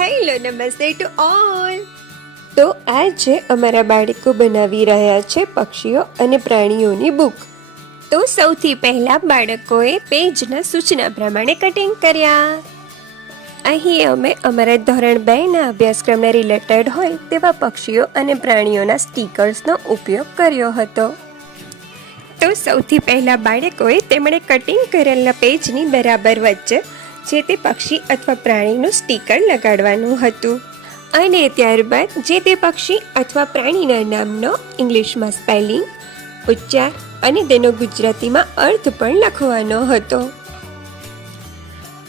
Hello નમસ્તે to all. તો આજે અમારા બાળકો બનાવી રહ્યા છે પક્ષીઓ અને પ્રાણીઓની બુક. તો સૌથી પહેલા બાળકોએ પેજના સૂચના પ્રમાણે કટિંગ કર્યા. અહીં અમે અમારા ધોરણ 2ના અભ્યાસક્રમને રિલેટેડ હોય તેવા પક્ષીઓ અને પ્રાણીઓના સ્ટીકર્સનો ઉપયોગ કર્યો હતો. તો સૌથી પહેલા બાળકોએ તેમણે કટિંગ કરેલા પેજની બરાબર વચ્ચે જે તે પક્ષી અથવા પ્રાણીનું સ્ટીકર લગાડવાનું હતું અને ત્યારબાદ જે તે પક્ષી અથવા પ્રાણીના નામનો ઇંગ્લિશમાં સ્પેલિંગ, ઉચ્ચાર અને તેનો ગુજરાતીમાં અર્થ પણ લખવાનો હતો.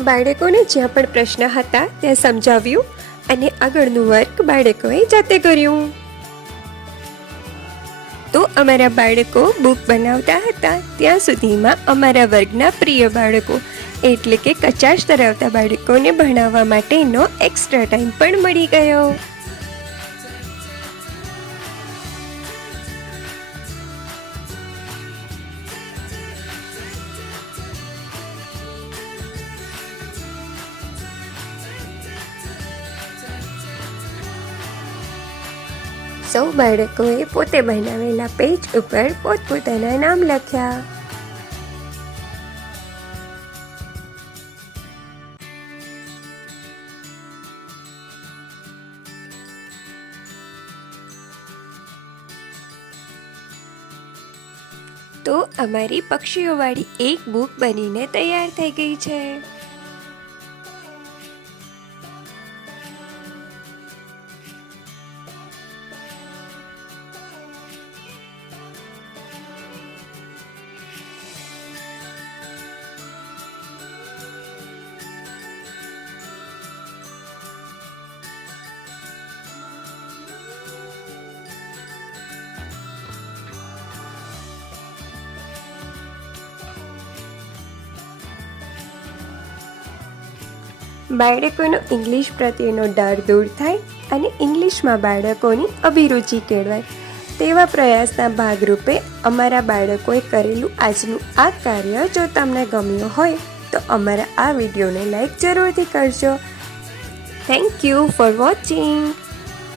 બાળકોને જ્યાં પણ પ્રશ્ન હતા ત્યાં સમજાવ્યું અને આગળનું વર્ક બાળકોએ જાતે કર્યું. તો અમારા બાળકો બુક બનાવતા હતા ત્યાં સુધીમાં અમારા વર્ગના પ્રિય બાળકો એટલે કે કચાશ ધરાવતા બાળકોને ભણાવવા માટેનો એક્સ્ટ્રા ટાઈમ પણ મળી ગયો. સૌ બાળકોએ પોતે બનાવેલા પેજ ઉપર પોતપોતાના નામ લખ્યા. તો અમારી પક્ષીઓવાળી એક બુક બનીને તૈયાર થઈ ગઈ છે. બાળકોનો ઇંગ્લિશ પ્રત્યેનો ડર દૂર થાય અને ઇંગ્લિશમાં બાળકોની અભિરુચિ કેળવાય તેવા પ્રયાસના ભાગરૂપે અમારા બાળકોએ કરેલું આજનું આ કાર્ય જો તમને ગમ્યું હોય તો અમારા આ વિડીયોને લાઈક જરૂરથી કરજો. Thank you for watching.